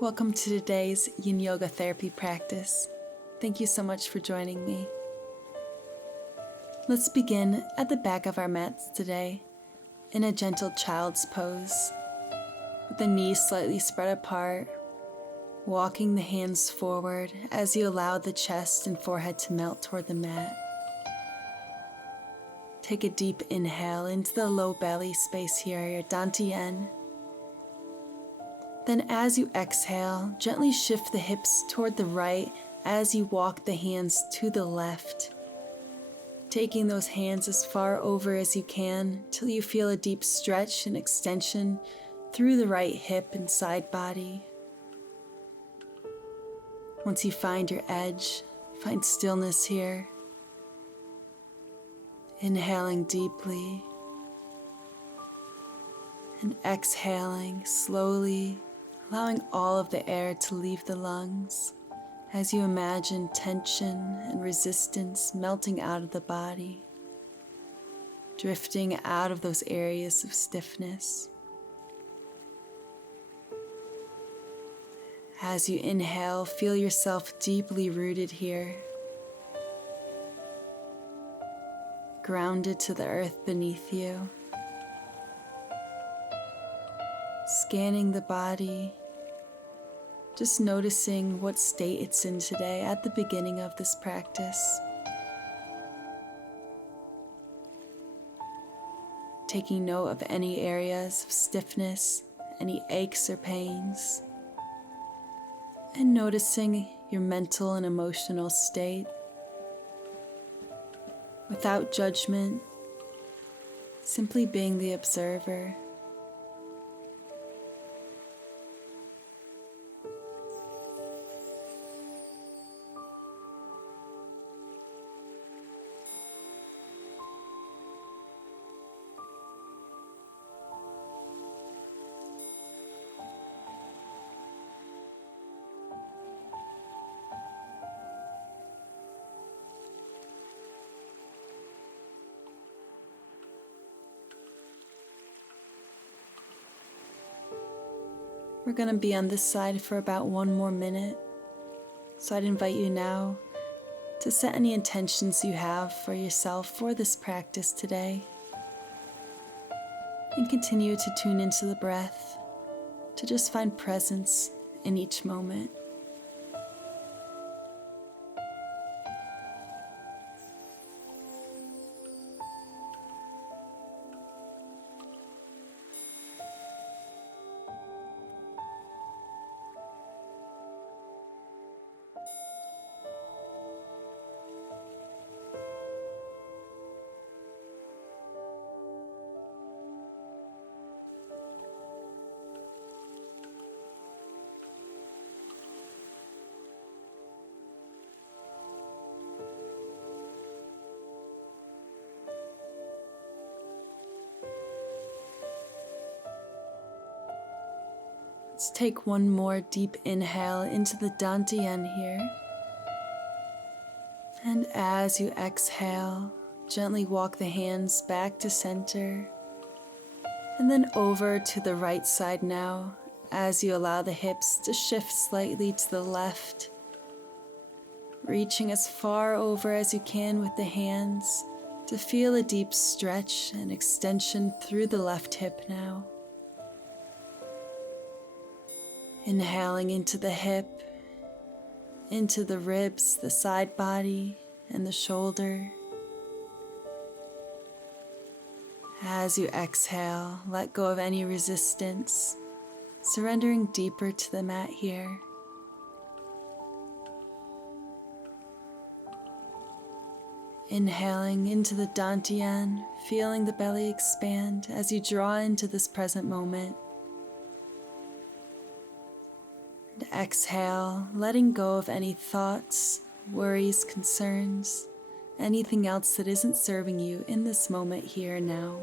Welcome to today's Yin Yoga therapy practice. Thank you so much for joining me. Let's begin at the back of our mats today in a gentle child's pose, with the knees slightly spread apart, walking the hands forward as you allow the chest and forehead to melt toward the mat. Take a deep inhale into the low belly space here, your dantian. Then as you exhale, gently shift the hips toward the right as you walk the hands to the left, taking those hands as far over as you can till you feel a deep stretch and extension through the right hip and side body. Once you find your edge, find stillness here. Inhaling deeply and exhaling slowly, allowing all of the air to leave the lungs as you imagine tension and resistance melting out of the body, drifting out of those areas of stiffness. As you inhale, feel yourself deeply rooted here, grounded to the earth beneath you. Scanning the body, just noticing what state it's in today at the beginning of this practice. Taking note of any areas of stiffness, any aches or pains, and noticing your mental and emotional state without judgment, simply being the observer. We're going to be on this side for about 1 more minute, so I'd invite you now to set any intentions you have for yourself for this practice today, and continue to tune into the breath to just find presence in each moment. Let's take one more deep inhale into the dantian here. And as you exhale, gently walk the hands back to center and then over to the right side now as you allow the hips to shift slightly to the left, reaching as far over as you can with the hands to feel a deep stretch and extension through the left hip now. Inhaling into the hip, into the ribs, the side body, and the shoulder. As you exhale, let go of any resistance, surrendering deeper to the mat here. Inhaling into the dantian, feeling the belly expand as you draw into this present moment. And exhale, letting go of any thoughts, worries, concerns, anything else that isn't serving you in this moment here and now.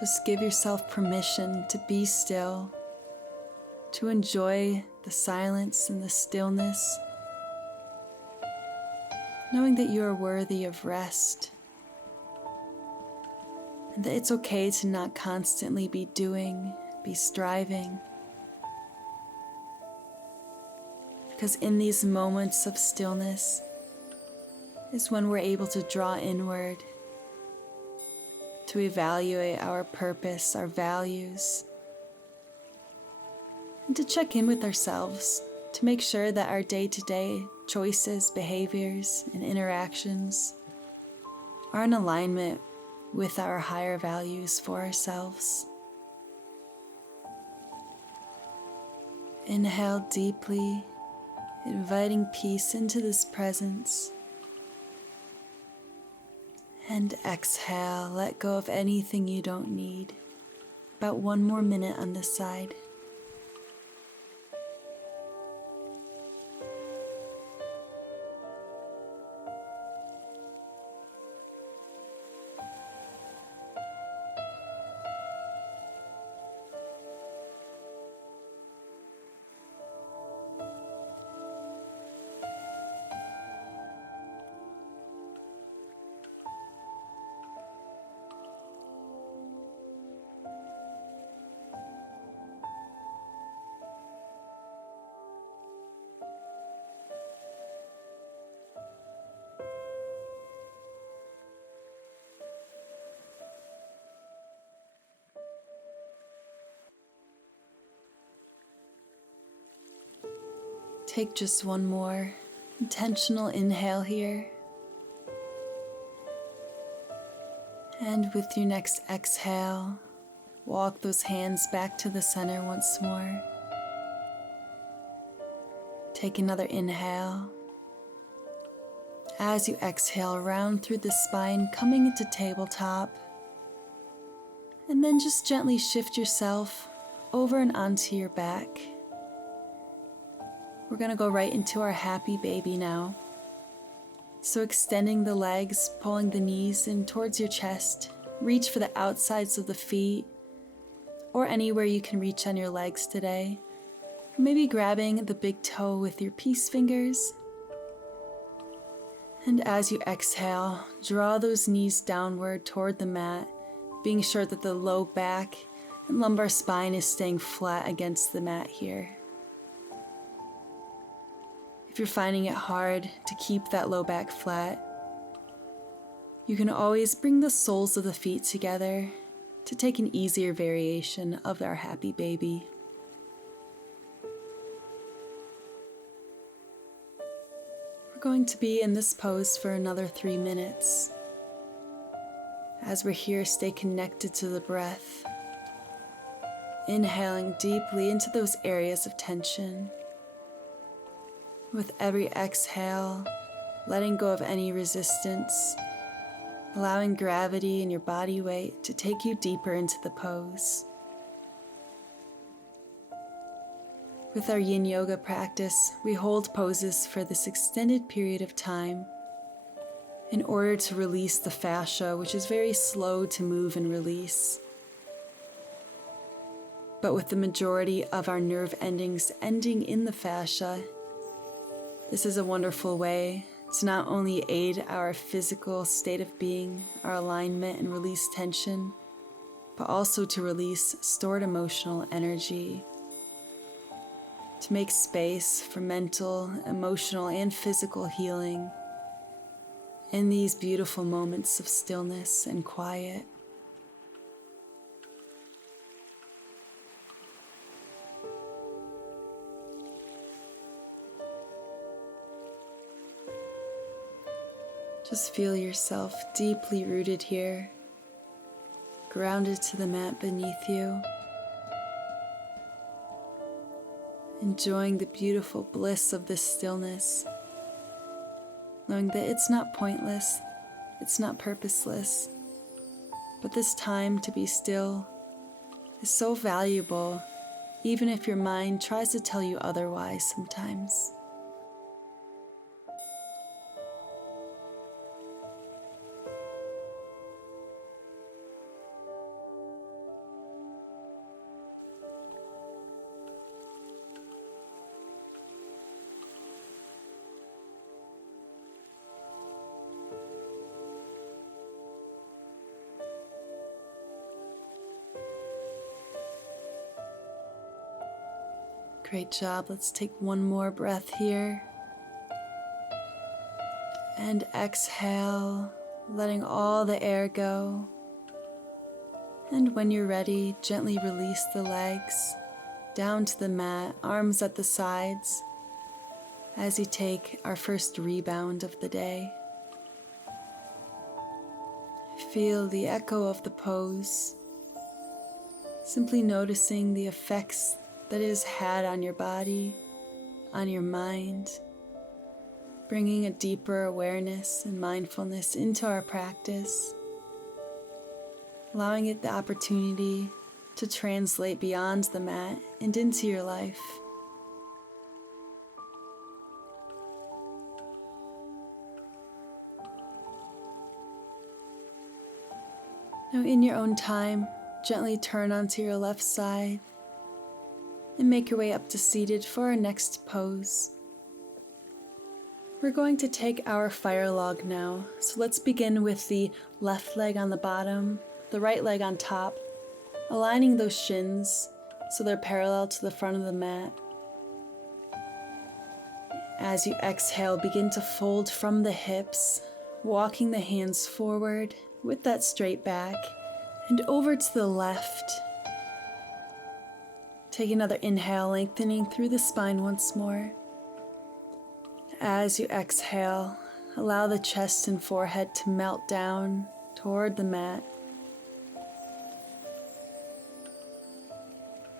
Just give yourself permission to be still, to enjoy the silence and the stillness, knowing that you are worthy of rest and that it's okay to not constantly be doing, be striving. Because in these moments of stillness is when we're able to draw inward, to evaluate our purpose, our values, and to check in with ourselves to make sure that our day-to-day choices, behaviors, and interactions are in alignment with our higher values for ourselves. Inhale deeply, inviting peace into this presence. And exhale, let go of anything you don't need. About 1 more minute on this side. Take just 1 more intentional inhale here. And with your next exhale, walk those hands back to the center once more. Take another inhale. As you exhale, round through the spine, coming into tabletop. And then just gently shift yourself over and onto your back. We're going to go right into our happy baby now. So extending the legs, pulling the knees in towards your chest. Reach for the outsides of the feet or anywhere you can reach on your legs today. Maybe grabbing the big toe with your peace fingers. And as you exhale, draw those knees downward toward the mat, being sure that the low back and lumbar spine is staying flat against the mat here. If you're finding it hard to keep that low back flat, you can always bring the soles of the feet together to take an easier variation of our happy baby. We're going to be in this pose for another 3 minutes. As we're here, stay connected to the breath, inhaling deeply into those areas of tension. With every exhale, letting go of any resistance, allowing gravity and your body weight to take you deeper into the pose. With our Yin Yoga practice, we hold poses for this extended period of time in order to release the fascia, which is very slow to move and release. But with the majority of our nerve endings ending in the fascia, this is a wonderful way to not only aid our physical state of being, our alignment and release tension, but also to release stored emotional energy, to make space for mental, emotional, and physical healing in these beautiful moments of stillness and quiet. Just feel yourself deeply rooted here, grounded to the mat beneath you, enjoying the beautiful bliss of this stillness, knowing that it's not pointless, it's not purposeless, but this time to be still is so valuable, even if your mind tries to tell you otherwise sometimes. Great job. Let's take one more breath here. And exhale, letting all the air go. And when you're ready, gently release the legs down to the mat, arms at the sides, as you take our first rebound of the day. Feel the echo of the pose, simply noticing the effects that it has had on your body, on your mind, bringing a deeper awareness and mindfulness into our practice, allowing it the opportunity to translate beyond the mat and into your life. Now, in your own time, gently turn onto your left side and make your way up to seated for our next pose. We're going to take our fire log now, so let's begin with the left leg on the bottom, the right leg on top, aligning those shins so they're parallel to the front of the mat. As you exhale, begin to fold from the hips, walking the hands forward with that straight back and over to the left. Take another inhale, lengthening through the spine once more. As you exhale, allow the chest and forehead to melt down toward the mat.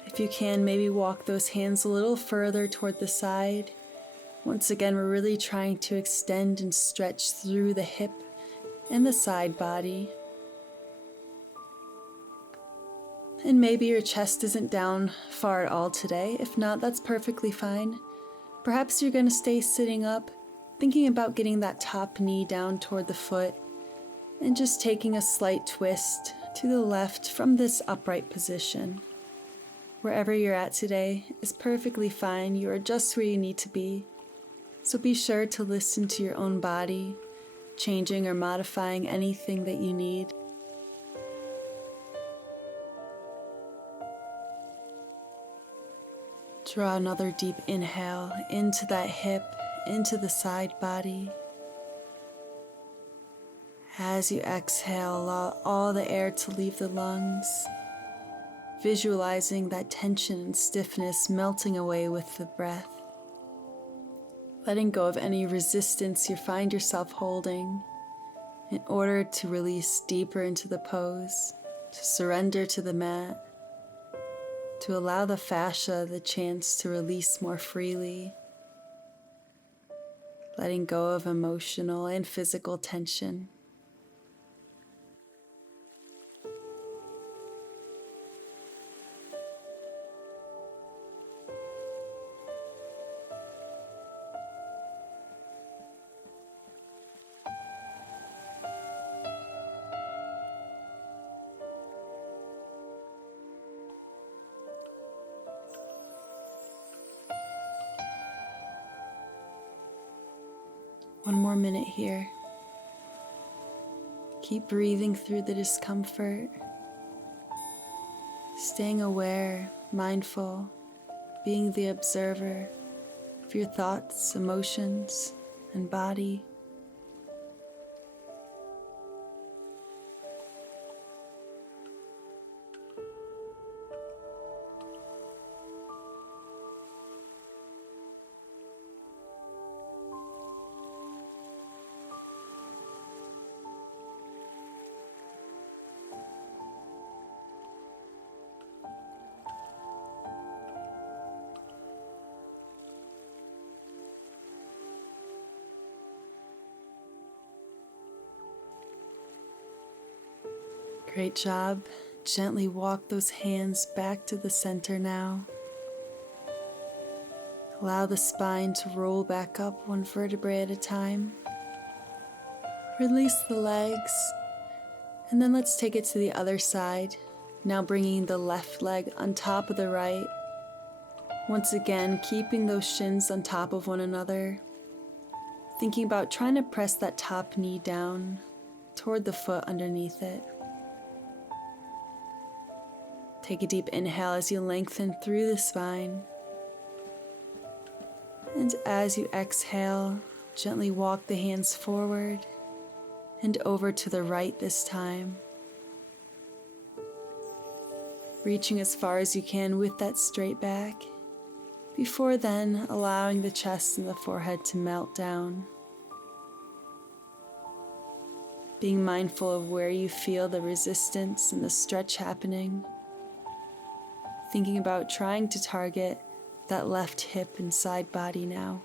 If you can, maybe walk those hands a little further toward the side. Once again, we're really trying to extend and stretch through the hip and the side body. And maybe your chest isn't down far at all today. If not, that's perfectly fine. Perhaps you're going to stay sitting up, thinking about getting that top knee down toward the foot and just taking a slight twist to the left from this upright position. Wherever you're at today is perfectly fine. You are just where you need to be. So be sure to listen to your own body, changing or modifying anything that you need. Draw another deep inhale into that hip, into the side body. As you exhale, allow all the air to leave the lungs, visualizing that tension and stiffness melting away with the breath. Letting go of any resistance you find yourself holding in order to release deeper into the pose, to surrender to the mat, to allow the fascia the chance to release more freely, letting go of emotional and physical tension. One more minute here. Keep breathing through the discomfort, staying aware, mindful, being the observer of your thoughts, emotions, and body. Great job. Gently walk those hands back to the center now. Allow the spine to roll back up one vertebrae at a time. Release the legs, and then let's take it to the other side. Now bringing the left leg on top of the right. Once again, keeping those shins on top of one another. Thinking about trying to press that top knee down toward the foot underneath it. Take a deep inhale as you lengthen through the spine. And as you exhale, gently walk the hands forward and over to the right this time. Reaching as far as you can with that straight back, before then allowing the chest and the forehead to melt down. Being mindful of where you feel the resistance and the stretch happening. Thinking about trying to target that left hip and side body now.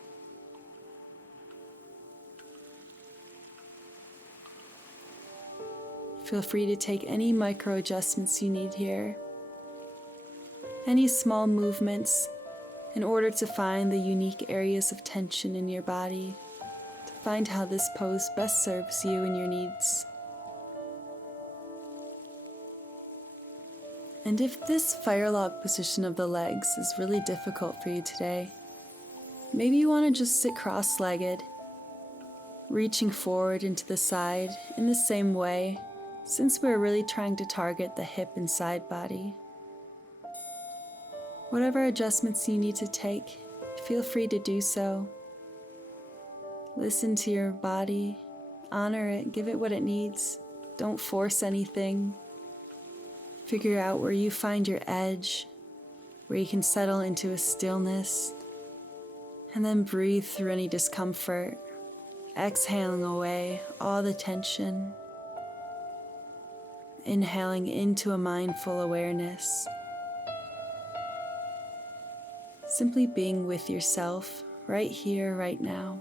Feel free to take any micro adjustments you need here. Any small movements in order to find the unique areas of tension in your body, to find how this pose best serves you and your needs. And if this fire log position of the legs is really difficult for you today, maybe you want to just sit cross-legged, reaching forward into the side in the same way, since we're really trying to target the hip and side body. Whatever adjustments you need to take, feel free to do so. Listen to your body, honor it, give it what it needs. Don't force anything. Figure out where you find your edge, where you can settle into a stillness, and then breathe through any discomfort, exhaling away all the tension, inhaling into a mindful awareness. Simply being with yourself right here, right now.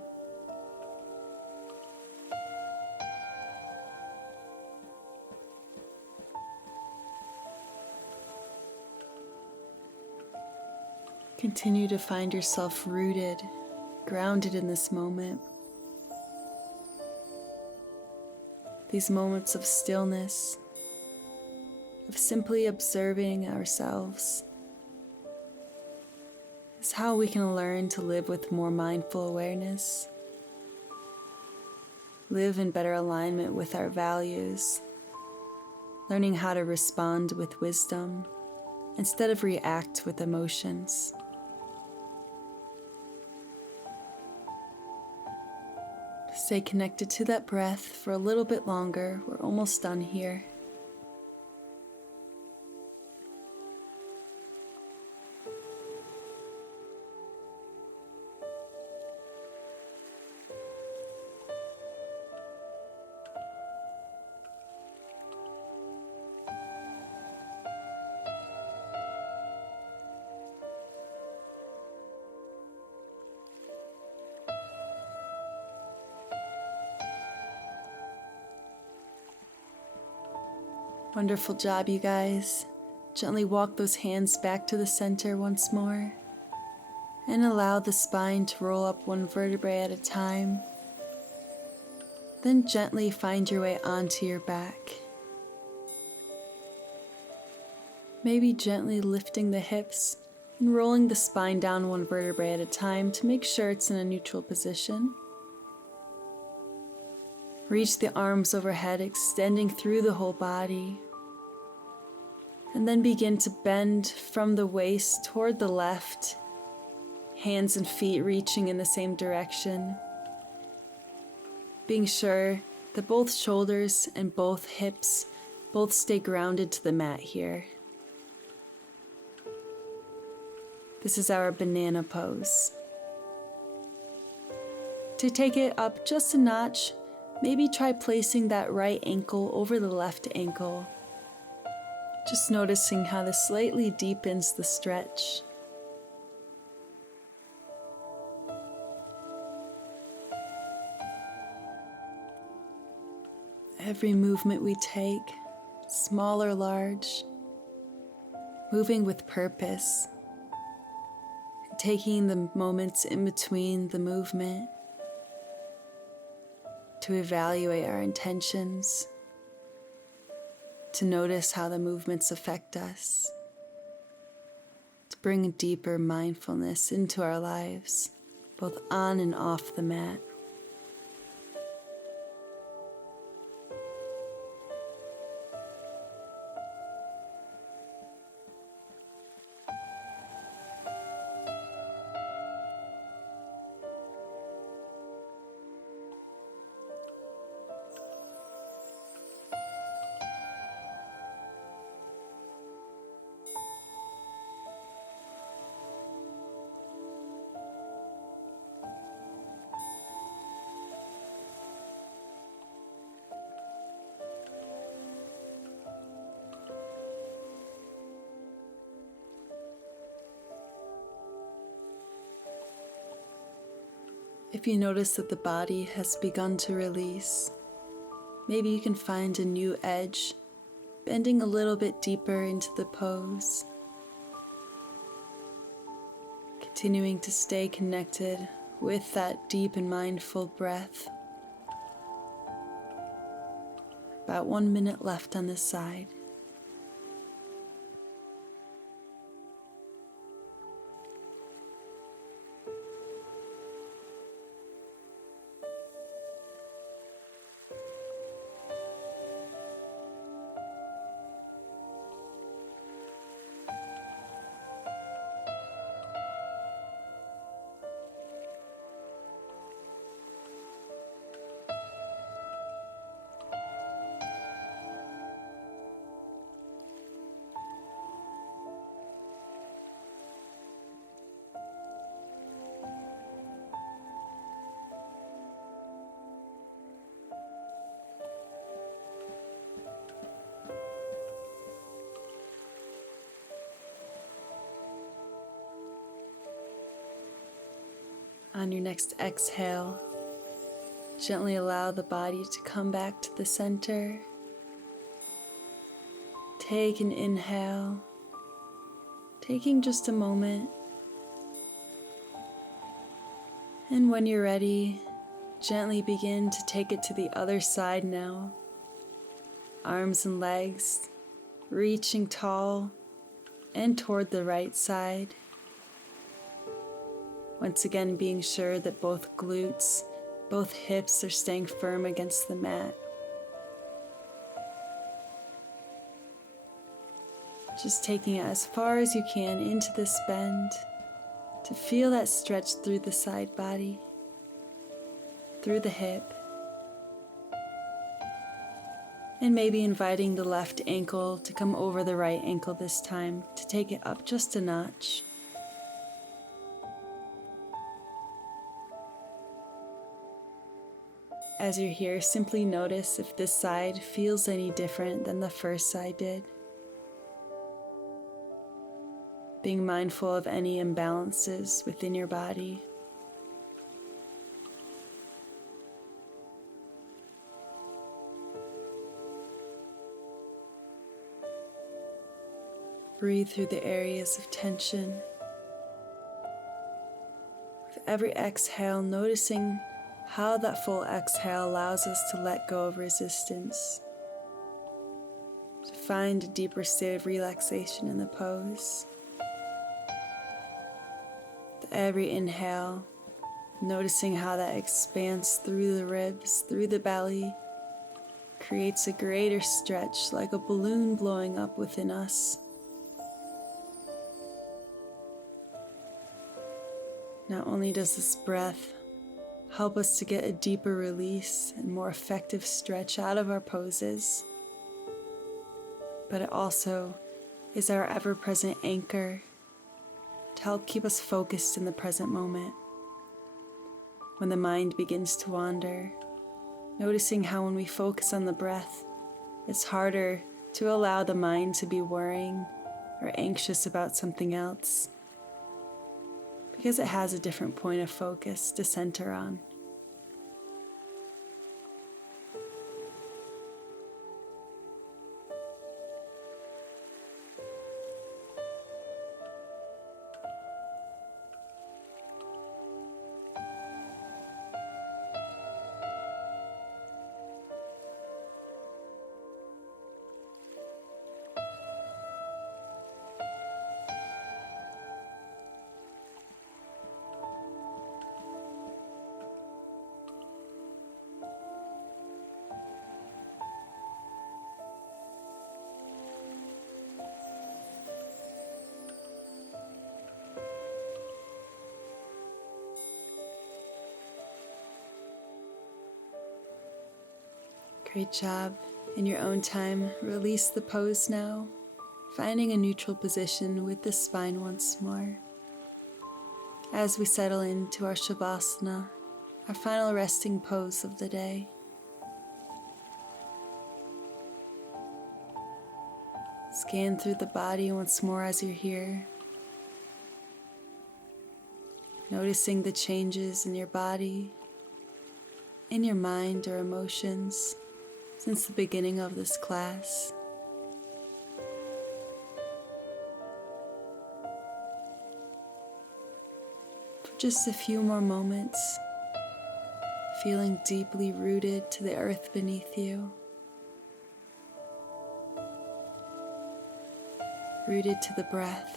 Continue to find yourself rooted, grounded in this moment. These moments of stillness, of simply observing ourselves, is how we can learn to live with more mindful awareness, live in better alignment with our values, learning how to respond with wisdom instead of react with emotions. Stay connected to that breath for a little bit longer. We're almost done here. Wonderful job, you guys. Gently walk those hands back to the center once more and allow the spine to roll up one vertebrae at a time. Then gently find your way onto your back. Maybe gently lifting the hips and rolling the spine down one vertebrae at a time to make sure it's in a neutral position. Reach the arms overhead, extending through the whole body. And then begin to bend from the waist toward the left, hands and feet reaching in the same direction. Being sure that both shoulders and both hips both stay grounded to the mat here. This is our banana pose. To take it up just a notch, maybe try placing that right ankle over the left ankle. Just noticing how this slightly deepens the stretch. Every movement we take, small or large, moving with purpose, taking the moments in between the movement to evaluate our intentions, to notice how the movements affect us, to bring a deeper mindfulness into our lives, both on and off the mat. If you notice that the body has begun to release, maybe you can find a new edge, bending a little bit deeper into the pose, continuing to stay connected with that deep and mindful breath. About 1 minute left on this side. On your next exhale, gently allow the body to come back to the center. Take an inhale, taking just a moment. And when you're ready, gently begin to take it to the other side now. Arms and legs reaching tall and toward the right side. Once again, being sure that both glutes, both hips are staying firm against the mat. Just taking it as far as you can into this bend to feel that stretch through the side body, through the hip, and maybe inviting the left ankle to come over the right ankle this time to take it up just a notch. As you're here, simply notice if this side feels any different than the first side did. Being mindful of any imbalances within your body. Breathe through the areas of tension. With every exhale, noticing how that full exhale allows us to let go of resistance, to find a deeper state of relaxation in the pose. With every inhale, noticing how that expands through the ribs, through the belly, creates a greater stretch like a balloon blowing up within us. Not only does this breath help us to get a deeper release and more effective stretch out of our poses, but it also is our ever-present anchor to help keep us focused in the present moment. When the mind begins to wander, noticing how when we focus on the breath, it's harder to allow the mind to be worrying or anxious about something else, because it has a different point of focus to center on. Great job. In your own time, release the pose now, finding a neutral position with the spine once more. As we settle into our Savasana, our final resting pose of the day. Scan through the body once more as you're here. noticing the changes in your body, in your mind or emotions since the beginning of this class. For just a few more moments, feeling deeply rooted to the earth beneath you, rooted to the breath,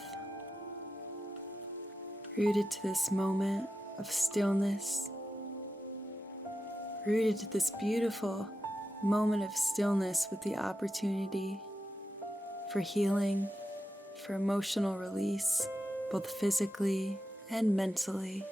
rooted to this moment of stillness, rooted to this beautiful moment of stillness with the opportunity for healing, for emotional release, both physically and mentally.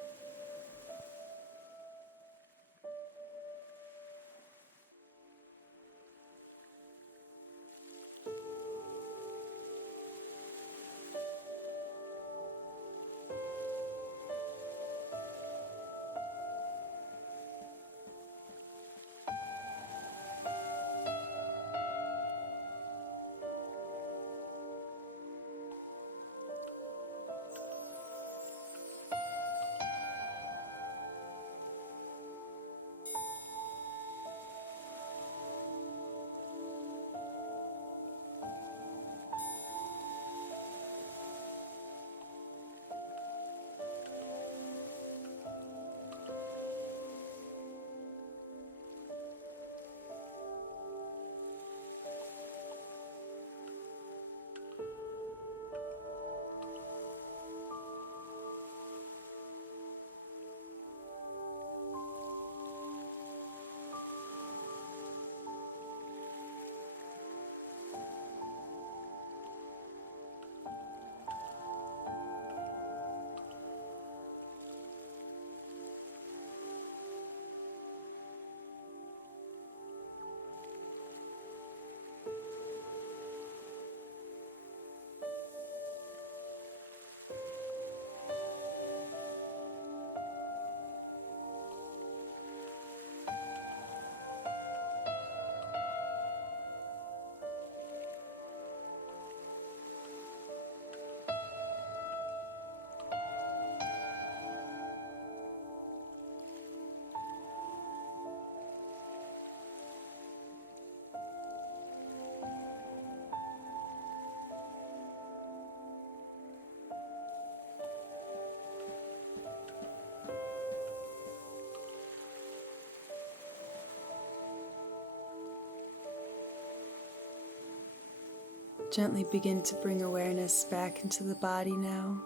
Gently begin to bring awareness back into the body now.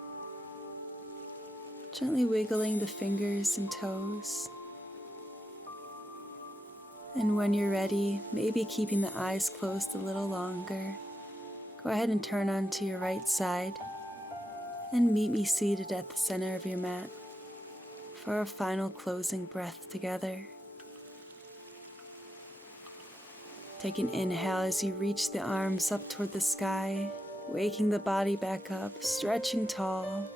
Gently wiggling the fingers and toes. And when you're ready, maybe keeping the eyes closed a little longer, go ahead and turn onto your right side and meet me seated at the center of your mat for our final closing breath together. Take an inhale as you reach the arms up toward the sky, waking the body back up, stretching tall.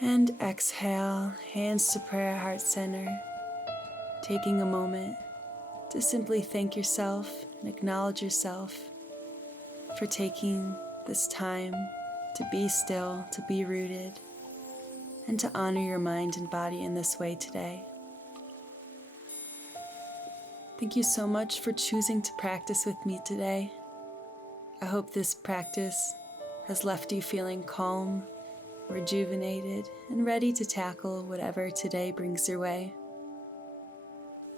And exhale, hands to prayer, heart center, taking a moment to simply thank yourself and acknowledge yourself for taking this time to be still, to be rooted, and to honor your mind and body in this way today. Thank you so much for choosing to practice with me today. I hope this practice has left you feeling calm, rejuvenated, and ready to tackle whatever today brings your way.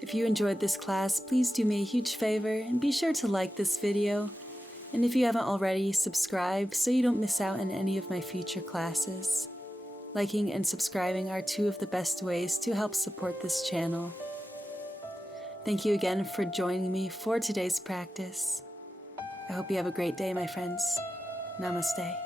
If you enjoyed this class, please do me a huge favor and be sure to like this video. And if you haven't already, subscribe so you don't miss out on any of my future classes. Liking and subscribing are two of the best ways to help support this channel. Thank you again for joining me for today's practice. I hope you have a great day, my friends. Namaste.